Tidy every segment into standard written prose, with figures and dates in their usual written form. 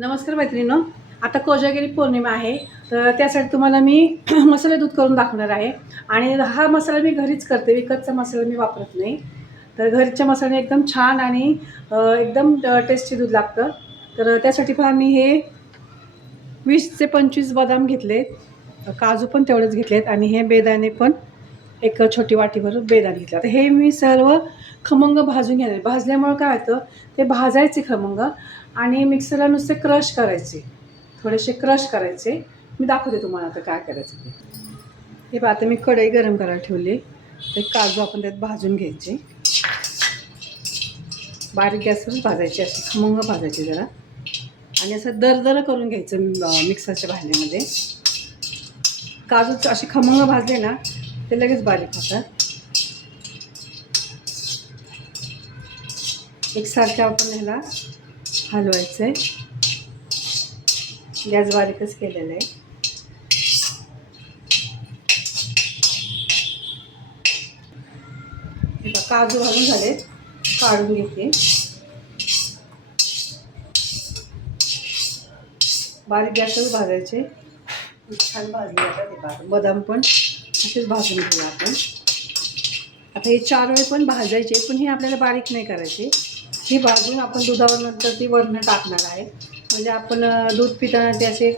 नमस्कार मैत्रिणींनो. आता कोजागिरी पौर्णिमा आहे, तर त्यासाठी तुम्हाला मी मसाले दूध करून दाखवणार आहे. आणि हा मसाला मी घरीच करते, विकतचा मसाला मी वापरत नाही. तर घरच्या मसाल्याने एकदम छान आणि एकदम टेस्टी दूध लागतं. तर त्यासाठी पण मी हे 20 ते 25 बदाम घेतलेत, काजू पण तेवढेच घेतलेत आणि हे बेदाणे पण एक छोटी वाटीभर बेदाणे घेतले. आता हे मी सर्व खमंग भाजून घेणार. भाजल्यामुळं काय होतं, ते भाजायचे खमंग आणि मिक्सरला नुसते क्रश करायचे, थोडेसे क्रश करायचे. मी दाखवते तुम्हाला आता काय करायचं ते. हे पहा, आता मी कढई गरम करायला ठेवली. ते काजू आपण त्यात भाजून घ्यायचे, बारीक गॅसवर भाजायचे, असे खमंग भाजायचे जरा. आणि असं दरदर करून घ्यायचं मिक्सरच्या भांड्यामध्ये. काजू असे खमंग भाजले ना, ते लगेच बारीक होतात. एकसारखे आपण ह्याला हलवायचं आहे. गॅस बारीकच केलेला आहे. काजू घालून झाले, काढून घेते. बारीक गॅसवर भाजायचे, छान भाजले जातात. ते बदाम पण असेच भाजून घेऊया आपण. आता हे 4 वेळ पण भाजायचे, पण हे आपल्याला बारीक नाही करायचे. ही भाजून आपण दुधावर नंतर ती वरण टाकणार आहे, म्हणजे आपण दूध पिताना ते असे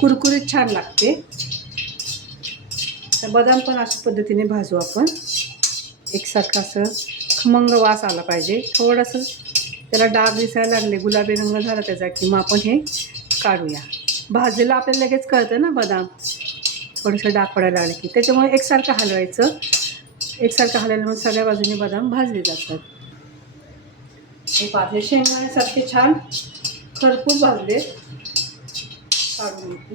कुरकुरीत छान लागते. तर बदाम पण अशा पद्धतीने भाजू आपण. एकसारखं असं खमंग वास आला पाहिजे. थोडंसं त्याला डाग दिसायला लागले, गुलाबी रंग झाला त्याचा, की मग आपण हे काढूया. भाजलेलं आपल्याला लगेच कळतं ना बदाम, थोडंसं डाग पडायला लागले की. त्याच्यामुळे एकसारखं हलवायचं. एकसारखं हलवल्यामुळे सगळ्या बाजूने बदाम भाजले जातात. हे पातळे शेंगदाण्यासारखे छान खरपूस भाजले, काढून घेते.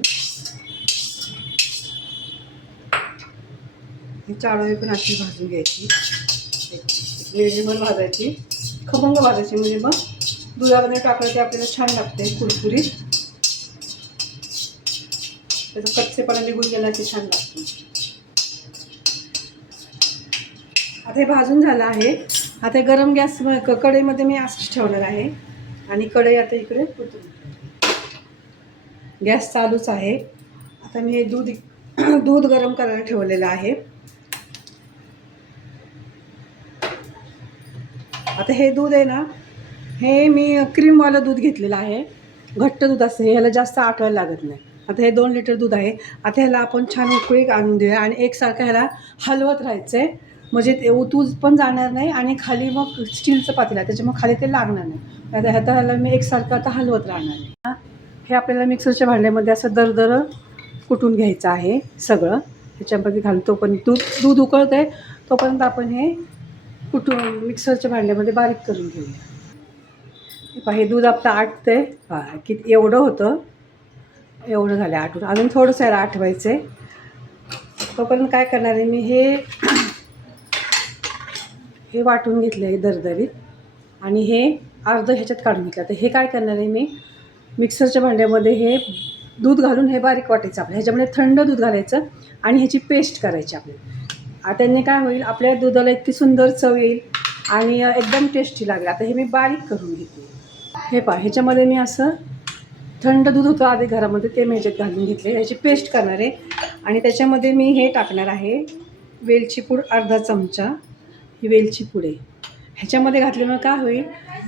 हे चाळोळी पण अशी भाजून घ्यायची, वेळेवर भाजायची, खमंग भाजायची, म्हणजे मग दुधामध्ये टाकलं ते आपल्याला छान लागते, कुरकुरीत. त्याचा कच्चेपणा निघून गेला की छान लागते. आता हे भाजून झालं आहे. आता गरम गॅस कढईमध्ये मी असंच ठेवणार आहे आणि कढई आता इकडे गॅस चालूच आहे. आता मी हे दूध गरम करायला ठेवलेलं आहे. आता हे दूध आहे ना, हे मी क्रीमवालं दूध घेतलेलं आहे. घट्ट दूध असतं हे, ह्याला जास्त आटवायला लागत नाही. आता हे 2 लिटर दूध आहे. आता ह्याला आपण छान उकळी आणून देऊया आणि एकसारखं ह्याला हलवत राहायचं आहे, म्हणजे ते दूध पण जाणार नाही आणि खाली मग स्टीलचं पातेलं आहे त्याच्यामुळे खाली ते लागणार नाही. आता ह्याला मी एकसारखं आता हलवत राहणार आहे. हे आपल्याला मिक्सरच्या भांड्यामध्ये असं दरदर कुटून घ्यायचं आहे सगळं. ह्याच्यामध्ये घालून तोपर्यंत दूध उकळतं आहे, तोपर्यंत आपण हे कुटून मिक्सरच्या भांड्यामध्ये बारीक करून घेऊया. हे दूध आपलं आटतंय पहा, की एवढं होतं, एवढं झालं आटून. अजून थोडंसं याला आठवायचं आहे. तोपर्यंत काय करणार आहे मी, हे वाटून घेतलं आहे दरदरीत आणि हे अर्धं ह्याच्यात काढून घेतलं. तर हे काय करणार आहे मी, मिक्सरच्या भांड्यामध्ये हे दूध घालून हे बारीक वाटायचं आपलं. ह्याच्यामध्ये थंड दूध घालायचं आणि ह्याची पेस्ट करायची आपल्याला. त्याने काय होईल, आपल्या दुधाला इतकी सुंदर चव येईल आणि एकदम टेस्टी लागेल. आता हे मी बारीक करून घेते. हे पहा, ह्याच्यामध्ये मी असं थंड दूध होतं आधी घरामध्ये, ते मी ह्याच्यात घालून घेतले. ह्याची पेस्ट करणार आहे आणि त्याच्यामध्ये मी हे टाकणार आहे, वेलची पूड अर्धा चमचा. ही वेलची पूड आहे. ह्याच्यामध्ये घातल्यामुळे काय होईल,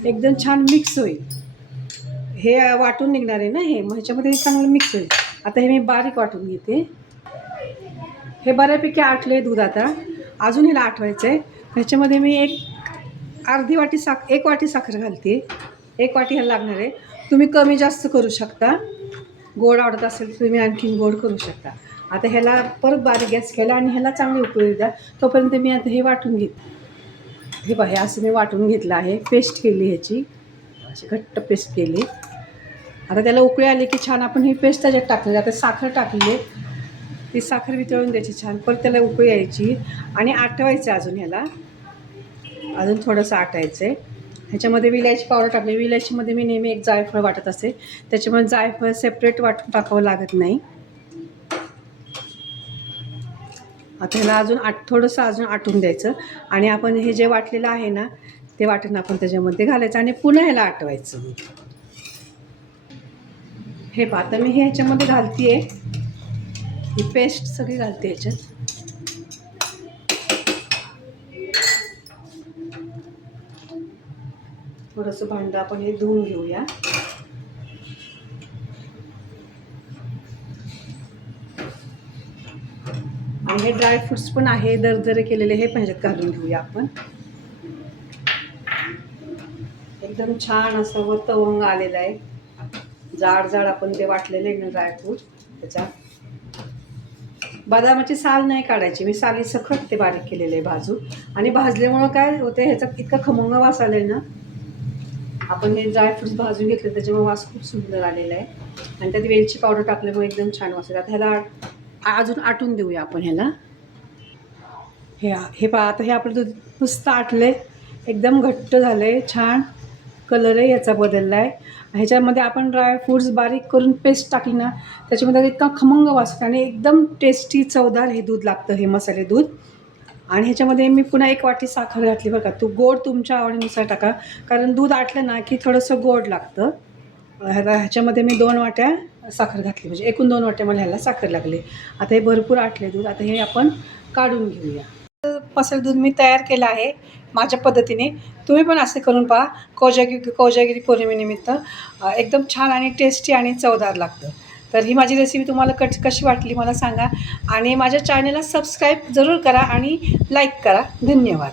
एकदम छान मिक्स होईल. हे वाटून निघणार आहे ना हे, मग ह्याच्यामध्ये चांगलं मिक्स होईल. आता हे मी बारीक वाटून घेते. हे बऱ्यापैकी आटले दूध. आता अजून ह्याला आटवायचं आहे. ह्याच्यामध्ये मी अर्धी वाटी 1 वाटी साखर घालते. 1 वाटी ह्याला लागणार आहे. तुम्ही कमी जास्त करू शकता, गोड आवडत असेल तर तुम्ही आणखीन गोड करू शकता. आता ह्याला परत बारीक गॅस केला आणि ह्याला चांगली उकळी द्या. तोपर्यंत मी आता हे वाटून घेते. हे बघा, हे असं मी वाटून घेतलं आहे, पेस्ट केली ह्याची, अशी घट्ट पेस्ट केली. आता त्याला उकळी आली की छान आपण ही पेस्ट त्याच्यात टाकली. आता साखर टाकली आहे, ती साखर वितळून द्यायची छान. परत त्याला उकळी यायची आणि आटवायचं. अजून ह्याला अजून थोडंसं आटायचं आहे. ह्याच्यामध्ये विलायची पावडर टाकली. विलायचीमध्ये मी नेहमी एक जायफळ वाटत असते, त्याच्यामुळे जायफळ सेपरेट वाटून टाकावं लागत नाही. आता ह्याला अजून थोडंसं अजून आटून द्यायचं आणि आपण हे जे वाटलेलं आहे ना, ते वाटण आपण त्याच्यामध्ये घालायचं आणि पुन्हा ह्याला आटवायचं. हे पहा आता मी हे ह्याच्यामध्ये घालते आहे, ही पेस्ट सगळी घालते ह्याच्यात. थोडंसं भांडं आपण हे धुवून घेऊया. आणि हे ड्रायफ्रुट्स पण आहे दरदरे केलेले, हे पण ह्याच्यात घालून घेऊया आपण. एकदम छान असं वर तवंग आलेलं आहे. जाड जाड आपण ते वाटलेले आहे ना ड्रायफ्रूट, त्याच्यात बदामाची साल नाही काढायची, मी साली सखत ते बारीक केलेले आहे भाजून. आणि भाजल्यामुळं काय होते, ह्याचा इतका खमंग वास आला आहे ना. आपण हे ड्रायफ्रूट्स भाजून घेतले त्याच्यामुळे वास खूप सुंदर आलेला आहे. आणि त्यात वेलची पावडर टाकल्यामुळे एकदम छान वास येतात. ह्याला अजून आटून देऊया आपण ह्याला. हे पहा आता हे आपलं दूध नुसतं आटले, एकदम घट्ट झालं आहे, छान कलरही याचा बदलला आहे. ह्याच्यामध्ये आपण ड्रायफ्रूट्स बारीक करून पेस्ट टाकली ना, त्याच्यामध्ये इतका खमंग वास आणि एकदम टेस्टी चवदार हे दूध लागतं, हे मसाले दूध. आणि ह्याच्यामध्ये मी पुन्हा 1 वाटी साखर घातली बरं का. गोड तुमच्या आवडीनुसार टाका, कारण दूध आटलं ना की थोडंसं गोड लागतं. ह्याच्यामध्ये मी 2 वाट्या साखर घातली, म्हणजे एकूण 2 वाट्या मला ह्याला साखर लागली. आता हे भरपूर आटले दूध, आता हे आपण काढून घेऊया. मसाले दूध मी तयार केलं आहे माझ्या पद्धतीने. तुम्ही पण असे करून पहा. कोजागिरी पौर्णिमेनिमित्त एकदम छान आणि टेस्टी आणि चवदार लागतं. तर ही माझी रेसिपी तुम्हाला कशी वाटली मला सांगा. आणि माझ्या चॅनलला सबस्क्राईब जरूर करा आणि लाईक करा. धन्यवाद.